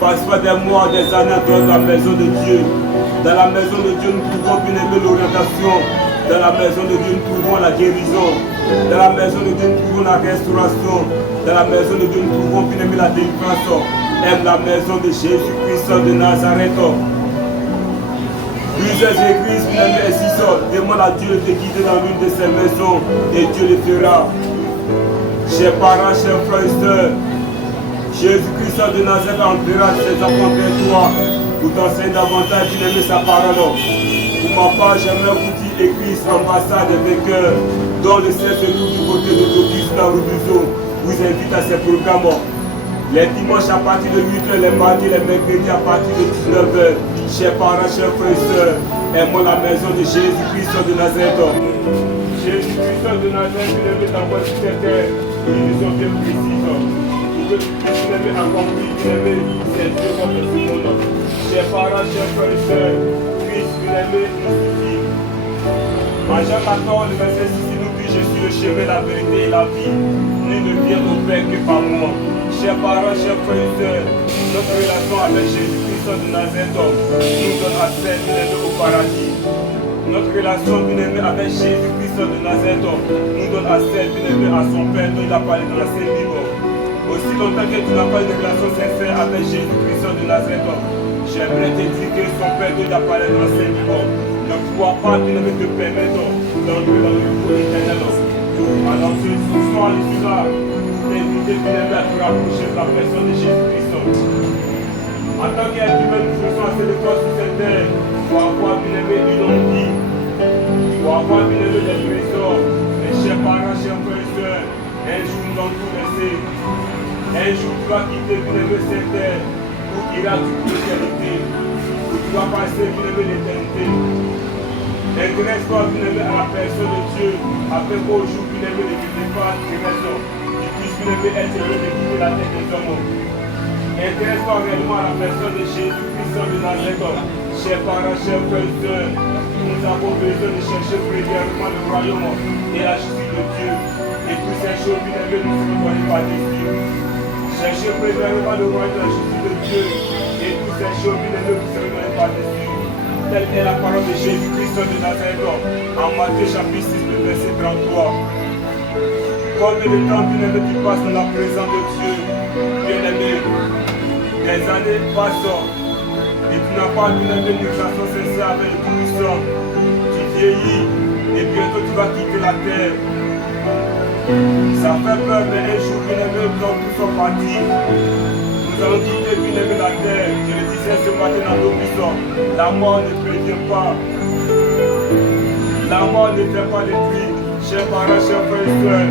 passera des mois, des années dans la maison de Dieu. Dans la maison de Dieu, nous trouvons bien aimé l'orientation. Dans la maison de Dieu, nous trouvons la guérison. Dans la maison de Dieu, nous trouvons la restauration. Dans la maison de Dieu, nous trouvons bien aimé la délivrance. Aime la maison de Jésus-Christ de Nazareth. Plusieurs églises, bien aimé, existent. Demande à Dieu de te guider dans l'une de ces maisons et Dieu le fera. Chers parents, chers frères et sœurs, Jésus-Christ de Nazareth enverra ses enfants vers toi pour t'enseigner davantage d'aimer sa parole. Pour ma part, j'aimerais vous dire Église, ambassade et vainqueur, dont le ciel se trouve du côté de l'Autriche, la rue du Zoo, vous invite à ces programmes. Les dimanches à partir de 8h, les mardis, les mercredis à partir de 19h. Chers parents, chers frères et sœurs, aimons la maison de Jésus-Christ de Nazareth. Jésus-Christ de Nazareth, il aimait d'avoir sur cette terre une mission bien précise. Pour que tu puisses l'aimer accomplir, il aimait ses dieux contre ce monde. Chers parents, chers frères et sœurs, Christ, il aimait nous suffit. En Jean 14, le verset 6, il nous dit, je suis le chemin, la vérité et la vie. Nul ne vient au Père que par moi. Chers parents, chers frères et sœurs, notre relation avec Jésus-Christ de Nazareth nous donne accès au paradis. Notre relation bien-aimée avec Jésus-Christ de Nazareth nous donne accès bien-aimé à son Père dont il a parlé dans la Sainte Bible. Aussi longtemps que tu n'as pas une relation sincère avec Jésus-Christ de Nazareth, j'aimerais te dire que son Père dont il a parlé dans la Sainte Bible ne pourra pas bien-aimé te permettre d'entrer dans le repos éternel. Alors ce soir, je suis là pour t'inviter bien-aimé à te rapprocher de la personne de Jésus-Christ. En tant qu'être humain, nous faisons assez de fois sur cette terre pour avoir bien-aimé une longue vie, pour avoir bien-aimé des trésors. Mes chers parents, chers frères et sœurs, un jour nous allons tout laisser. Un jour tu vas quitter bien-aimé cette terre pour iras pour l'éternité, où tu vas passer bien-aimé l'éternité. Intéresse-toi bien-aimé à la personne de Dieu, afin qu'au jour bien-aimé ne quitte pas tes raisons, tu puisses bien-aimé être heureux de quitter la tête des hommes. Intéresse-toi réellement à la personne de Jésus-Christ de Nazareth. Chers parents, chers frères et sœurs, nous avons besoin de chercher premièrement le royaume et la justice de Dieu. Et toutes ces choses, bien aimé, nous serons donnés par Dieu. Cherchez premièrement le royaume et la justice de Dieu. Et toutes ces choses, bien aimé, nous serons donnés par Dieu. Telle est la parole de Jésus-Christ de Nazareth en Matthieu chapitre 6, verset 33. Combien de temps, bien aimé, tu passes dans la présence de Dieu, bien aimé? Des années passent et tu n'as pas une relation sincère avec le Tout-Puissant. Tu vieillis et bientôt tu vas quitter la terre. Ça fait peur, mais un jour, bien aimé, quand nous sommes partis, nous allons quitter bien aimé la terre. Je le disais ce matin dans nos missions. La mort ne prévient pas. La mort ne fait pas les prix. Chers parents, chers frères et sœurs,